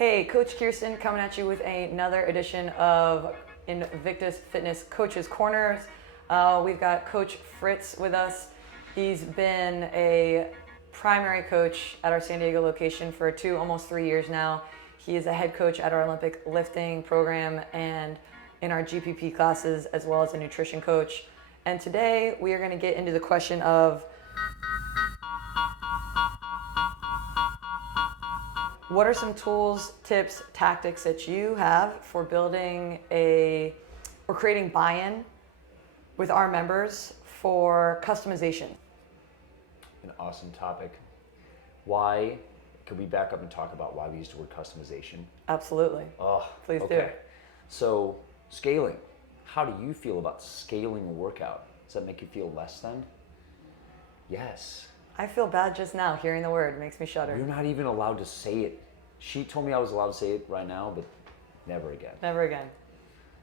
Hey, Coach Kirsten coming at you with another edition of Invictus Fitness Coaches Corners. We've got Coach Fritz with us. He's been a primary coach at our San Diego location for almost 3 years now. He is a head coach at our Olympic lifting program and in our GPP classes, as well as a nutrition coach. And today we are going to get into the question of what are some tools, tips, tactics that you have for building or creating buy-in with our members for customization? An awesome topic. Why, could we back up and talk about why we use the word customization? Absolutely. Oh, Please okay. do. So, scaling. How do you feel about scaling a workout? Does that make you feel less than? Yes. I feel bad just now hearing the word. It makes me shudder. You're not even allowed to say it. She told me I was allowed to say it right now, but never again. Never again.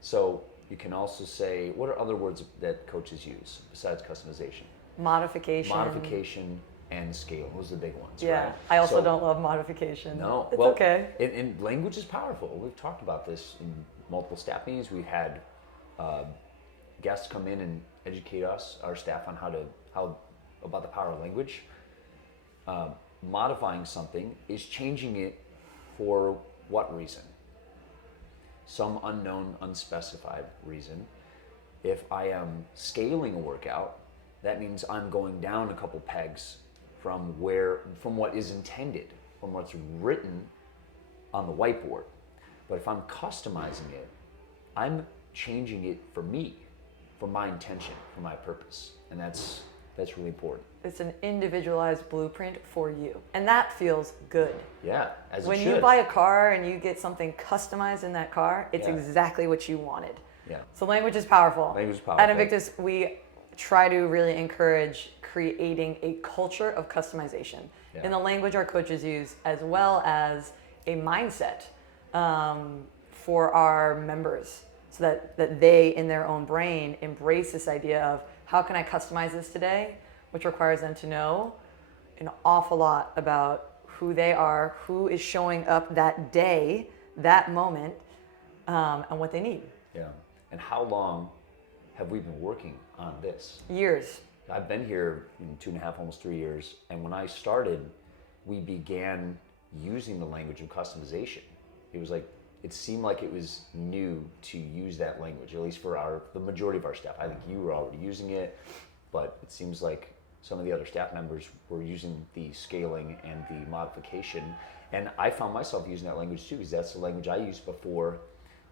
So you can also say, what are other words that coaches use besides customization? Modification. Modification and scaling. Those are the big ones, Yeah. right? I also So- don't love modification. No. It's well, okay. And language is powerful. We've talked about this in multiple staff meetings. We've had guests come in and educate us, our staff, on how about the power of language. Modifying something is changing it for what reason? Some unknown, unspecified reason. If I am scaling a workout, that means I'm going down a couple pegs from what is intended, from what's written on the whiteboard. But if I'm customizing it, I'm changing it for me, for my intention, for my purpose. And that's really important. It's an individualized blueprint for you. And that feels good. Yeah, as it When should. you buy a car and you get something customized in that car, it's Yeah. exactly what you wanted. Yeah. So language is powerful. Language is powerful. At Invictus, we try to really encourage creating a culture of customization in the language our coaches use, as well as a mindset for our members, so that they, in their own brain, embrace this idea of how can I customize this today, which requires them to know an awful lot about who they are, who is showing up that day, that moment, and what they need. Yeah. And how long have we been working on this? Years. I've been here 2.5, almost 3 years. And when I started, we began using the language of customization. It seemed like it was new to use that language, at least for the majority of our staff. I think you were already using it, but it seems like some of the other staff members were using the scaling and the modification. And I found myself using that language too, because that's the language I used before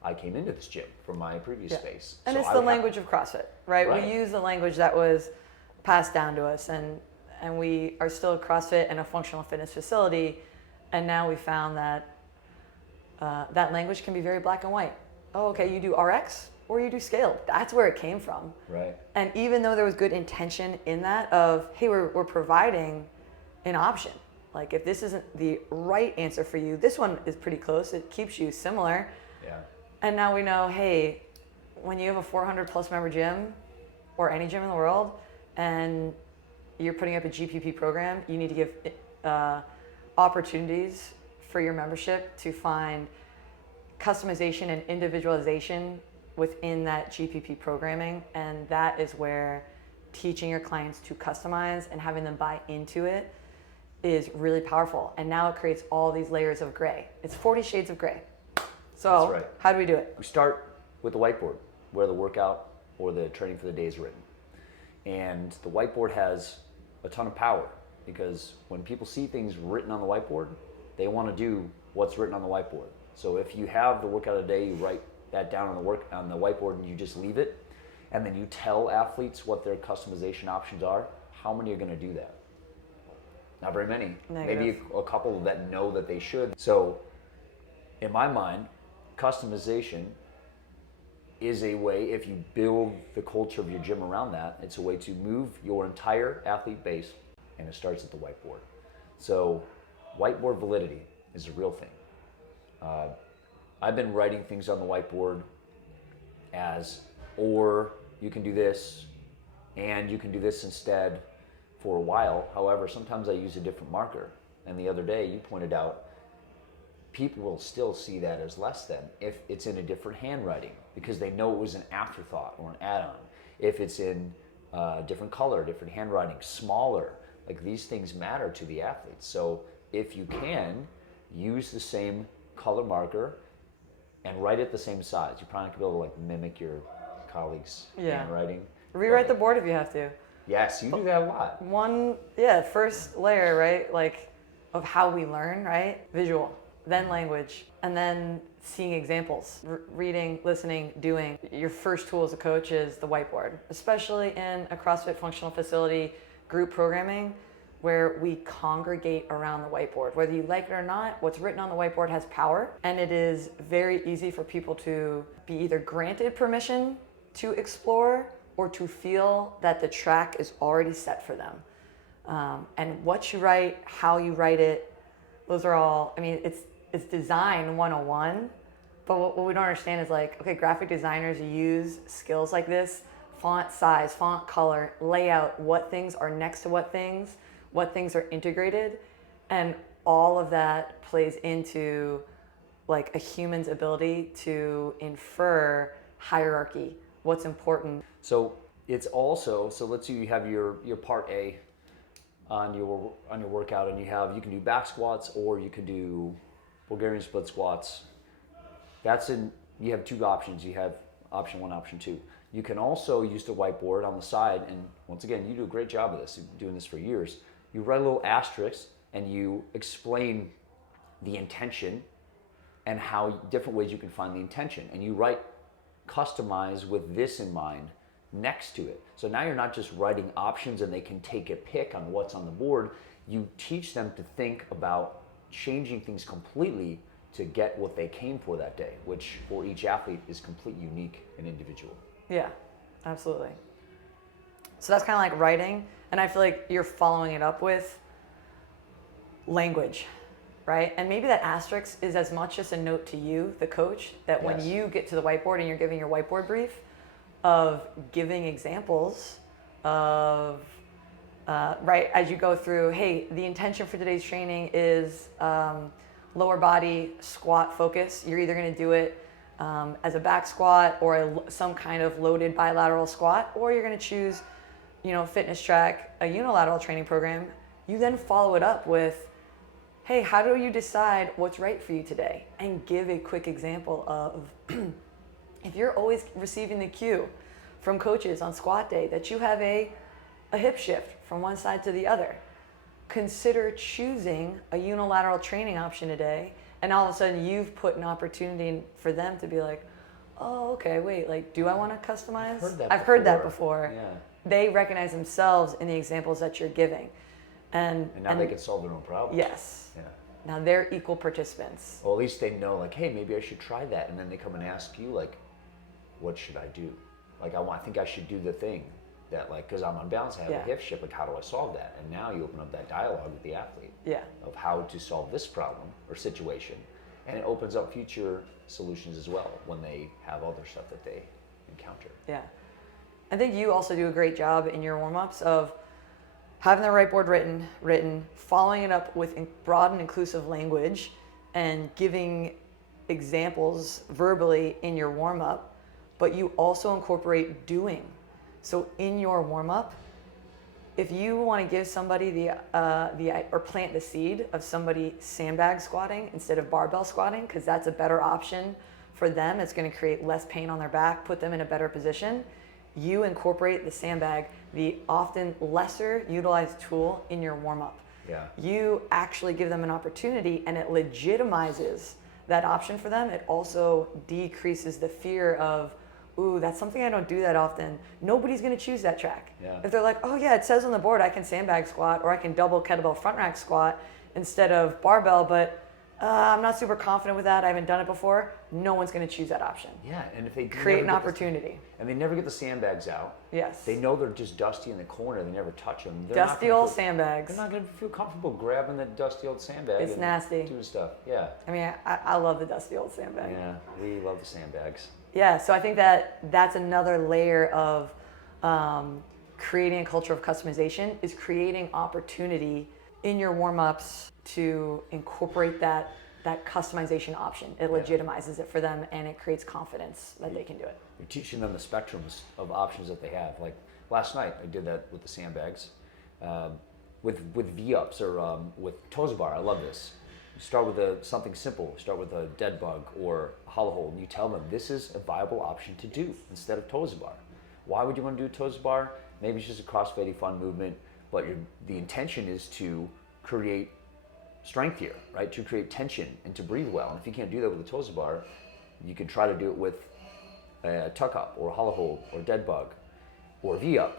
I came into this gym from my previous space. And So it's I the would have- language of CrossFit, right? Right. We use the language that was passed down to us, and we are still a CrossFit and a functional fitness facility, and now we found that that language can be very black and white. Oh, okay, you do RX or you do scaled. That's where it came from. Right. And even though there was good intention in that of, hey, we're providing an option. Like if this isn't the right answer for you, this one is pretty close. It keeps you similar. Yeah. And now we know, hey, when you have a 400 plus member gym or any gym in the world and you're putting up a GPP program, you need to give opportunities for your membership to find customization and individualization within that GPP programming. And that is where teaching your clients to customize and having them buy into it is really powerful. And now it creates all these layers of gray. It's 40 shades of gray. So That's right. How do we do it? We start with the whiteboard, where the workout or the training for the day is written. And the whiteboard has a ton of power, because when people see things written on the whiteboard, they want to do what's written on the whiteboard. So if you have the workout of the day, you write that down on the whiteboard and you just leave it, and then you tell athletes what their customization options are, how many are going to do that? Not very many. Negative. Maybe a couple that know that they should. So in my mind, customization is a way, if you build the culture of your gym around that, it's a way to move your entire athlete base, and it starts at the whiteboard. So whiteboard validity is a real thing. I've been writing things on the whiteboard or you can do this, and you can do this instead for a while. However, sometimes I use a different marker. And the other day you pointed out people will still see that as less than if it's in a different handwriting because they know it was an afterthought or an add-on. If it's in different color, different handwriting, smaller, like these things matter to the athletes. So if you can, use the same color marker and write it the same size. You're probably not gonna be able to like mimic your colleague's handwriting. Rewrite the board if you have to. Yes, you do that a lot. First layer, right? Like of how we learn, right? Visual, then language, and then seeing examples, reading, listening, doing. Your first tool as a coach is the whiteboard, especially in a CrossFit functional facility group programming where we congregate around the whiteboard. Whether you like it or not, what's written on the whiteboard has power, and it is very easy for people to be either granted permission to explore or to feel that the track is already set for them. And what you write, how you write it, those are all, I mean, it's design 101, but what we don't understand is like, okay, graphic designers use skills like this, font size, font color, layout, what things are next to what things are integrated, and all of that plays into like a human's ability to infer hierarchy, what's important. So it's also, so let's say you have your part A on your workout, and you can do back squats or you can do Bulgarian split squats. You have two options. You have option 1, option 2. You can also use the whiteboard on the side, and once again, you do a great job of this. You've been doing this for years. You write a little asterisk and you explain the intention and how different ways you can find the intention, and you write customize with this in mind next to it. So now you're not just writing options and they can take a pick on what's on the board. You teach them to think about changing things completely to get what they came for that day, which for each athlete is completely unique and individual. Yeah, absolutely. So that's kind of like writing, and I feel like you're following it up with language, right? And maybe that asterisk is as much as a note to you, the coach, that Yes. when you get to the whiteboard and you're giving your whiteboard brief, of giving examples of, right, as you go through, hey, the intention for today's training is lower body squat focus. You're either going to do it as a back squat or some kind of loaded bilateral squat, or you're going to choose, fitness track, a unilateral training program. You then follow it up with, hey, how do you decide what's right for you today? And give a quick example of, if you're always receiving the cue from coaches on squat day that you have a hip shift from one side to the other, consider choosing a unilateral training option today, and all of a sudden you've put an opportunity for them to be like, oh, okay, wait, like, do I want to customize? I've heard that before. Yeah. They recognize themselves in the examples that you're giving. And now they can solve their own problems. Yes. Yeah. Now they're equal participants. Well, at least they know, like, hey, maybe I should try that. And then they come and ask you, like, what should I do? Like, I think I should do the thing that, like, because I'm unbalanced, I have a hip shift, like, how do I solve that? And now you open up that dialogue with the athlete of how to solve this problem or situation. And it opens up future solutions as well when they have other stuff that they encounter. Yeah. I think you also do a great job in your warm-ups of having the whiteboard written, following it up with broad and inclusive language, and giving examples verbally in your warm-up, but you also incorporate doing. So in your warm-up, if you want to give somebody or plant the seed of somebody sandbag squatting instead of barbell squatting, because that's a better option for them, it's going to create less pain on their back, put them in a better position, you incorporate the sandbag, the often lesser utilized tool, in your warm-up. Yeah. You actually give them an opportunity, and it legitimizes that option for them. It also decreases the fear of, ooh, that's something I don't do that often. Nobody's going to choose that track. Yeah. If they're like, oh yeah, it says on the board I can sandbag squat or I can double kettlebell front rack squat instead of barbell, but I'm not super confident with that, I haven't done it before, no one's going to choose that option. Yeah, and if they create an opportunity. And they never get the sandbags out. Yes. They know they're just dusty in the corner, they never touch them. Dusty old sandbags. They're not going to feel comfortable grabbing that dusty old sandbag. It's nasty. Doing stuff, yeah. I mean, I love the dusty old sandbag. Yeah, we love the sandbags. Yeah, so I think that's another layer of creating a culture of customization, is creating opportunity in your warm-ups to incorporate that that customization option. It legitimizes it for them, and it creates confidence that they can do it. You're teaching them the spectrums of options that they have. Like last night, I did that with the sandbags, with V-ups or with toes bar. I love this. You start with something simple. Start with a dead bug or a hollow hold, and you tell them this is a viable option to do instead of toes bar. Why would you want to do toes bar? Maybe it's just a CrossFit fun movement, but the intention is to create strength here, right? To create tension and to breathe well. And if you can't do that with a toes bar, you can try to do it with a tuck up or a hollow hold or dead bug or V up.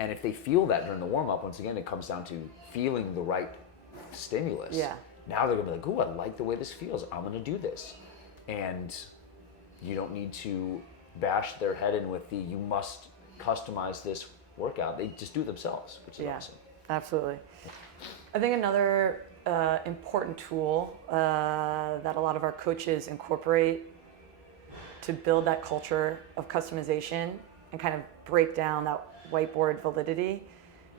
And if they feel that during the warm up, once again, it comes down to feeling the right stimulus. Yeah. Now they're gonna be like, ooh, I like the way this feels. I'm gonna do this. And you don't need to bash their head in with you must customize this workout. They just do it themselves, which is awesome. Absolutely. I think another important tool that a lot of our coaches incorporate to build that culture of customization and kind of break down that whiteboard validity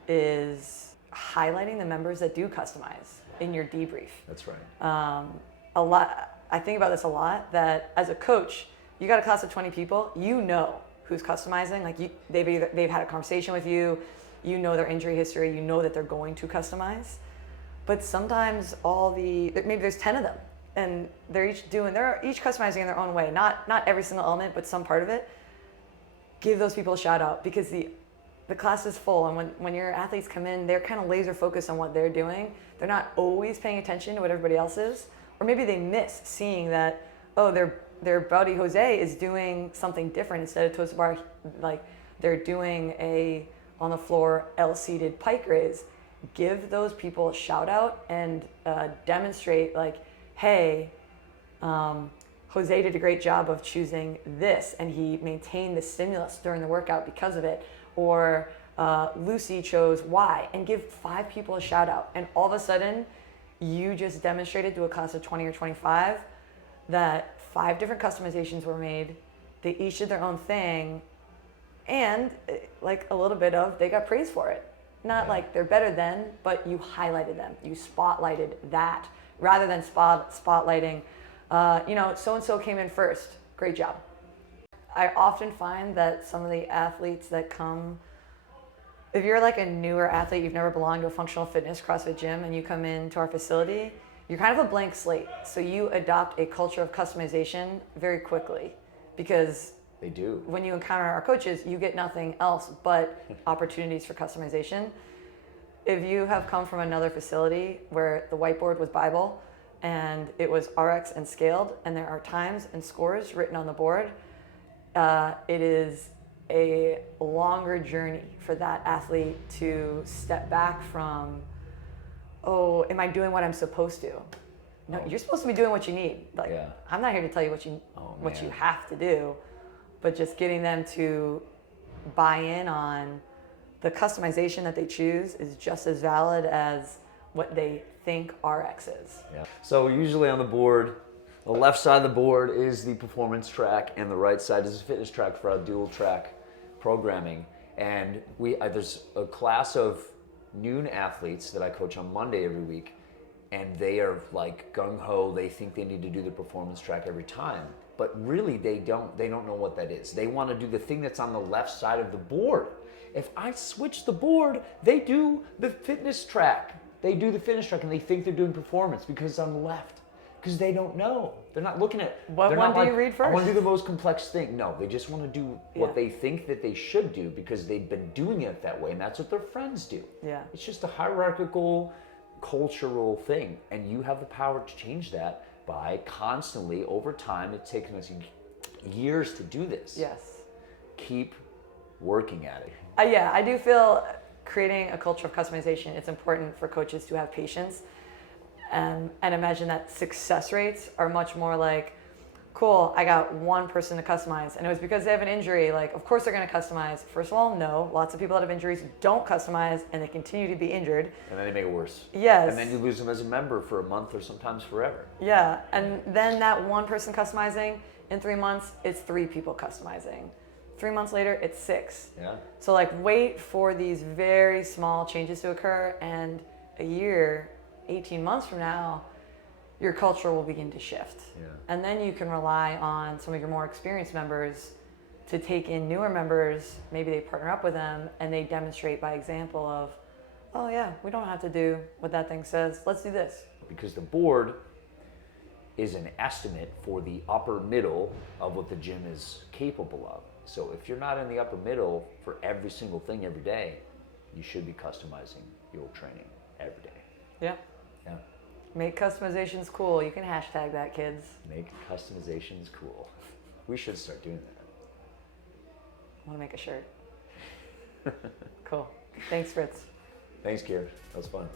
is highlighting the members that do customize in your debrief. That's right. I think about this a lot, that as a coach, you got a class of 20 people, you know who's customizing. Like they've had a conversation with you, you know their injury history, you know that they're going to customize. But sometimes maybe there's 10 of them, and they're each customizing in their own way. Not every single element, but some part of it. Give those people a shout out, because the class is full, and when your athletes come in, they're kind of laser focused on what they're doing. They're not always paying attention to what everybody else is, or maybe they miss seeing that, oh, their buddy Jose is doing something different. Instead of toes to bar, like they're doing a on the floor L-seated pike raise. Give those people a shout out and demonstrate, like, hey, Jose did a great job of choosing this, and he maintained the stimulus during the workout because of it. Or Lucy chose Y, and give 5 people a shout out. And all of a sudden, you just demonstrated to a class of 20 or 25 that 5 different customizations were made. They each did their own thing, and like a little bit of, they got praise for it. Not like they're better than, but you highlighted them. You spotlighted that rather than spotlighting, so-and-so came in first. Great job. I often find that some of the athletes that come, if you're like a newer athlete, you've never belonged to a functional fitness CrossFit gym, and you come into our facility, you're kind of a blank slate. So you adopt a culture of customization very quickly, because they do. When you encounter our coaches, you get nothing else but opportunities for customization. If you have come from another facility where the whiteboard was Bible and it was RX and scaled, and there are times and scores written on the board, it is a longer journey for that athlete to step back from, oh, am I doing what I'm supposed to? No, you're supposed to be doing what you need. I'm not here to tell you what you have to do, but just getting them to buy in on the customization that they choose is just as valid as what they think RX is. Yeah. So usually on the board, the left side of the board is the performance track, and the right side is the fitness track for our dual track programming. And there's a class of noon athletes that I coach on Monday every week, and they are like gung-ho. They think they need to do the performance track every time. But really, they don't know what that is. They want to do the thing that's on the left side of the board. If I switch the board, they do the fitness track. They do the fitness track, and they think they're doing performance because it's on the left. Because they don't know. They're not looking at... What one do you read first? I want to do the most complex thing. No, they just want to do what they think that they should do because they've been doing it that way, and that's what their friends do. Yeah. It's just a hierarchical, cultural thing, and you have the power to change that by constantly, over time, it's taken us years to do this. Yes. Keep working at it. I do feel creating a culture of customization, it's important for coaches to have patience and imagine that success rates are much more like, cool, I got one person to customize, and it was because they have an injury. Like, of course they're going to customize. First of all, no, lots of people that have injuries don't customize, and they continue to be injured. And then they make it worse. Yes. And then you lose them as a member for a month or sometimes forever. Yeah, and then that one person customizing, in 3 months, it's 3 people customizing. 3 months later, it's 6. Yeah. So like, wait for these very small changes to occur, and a year, 18 months from now, your culture will begin to shift. Yeah. And then you can rely on some of your more experienced members to take in newer members. Maybe they partner up with them and they demonstrate by example of, oh yeah, we don't have to do what that thing says. Let's do this. Because the board is an estimate for the upper middle of what the gym is capable of. So if you're not in the upper middle for every single thing every day, you should be customizing your training every day. Yeah. Yeah. Make customizations cool. You can hashtag that, kids. Make customizations cool. We should start doing that. I want to make a shirt. Cool. Thanks, Fritz. Thanks, Kieran. That was fun.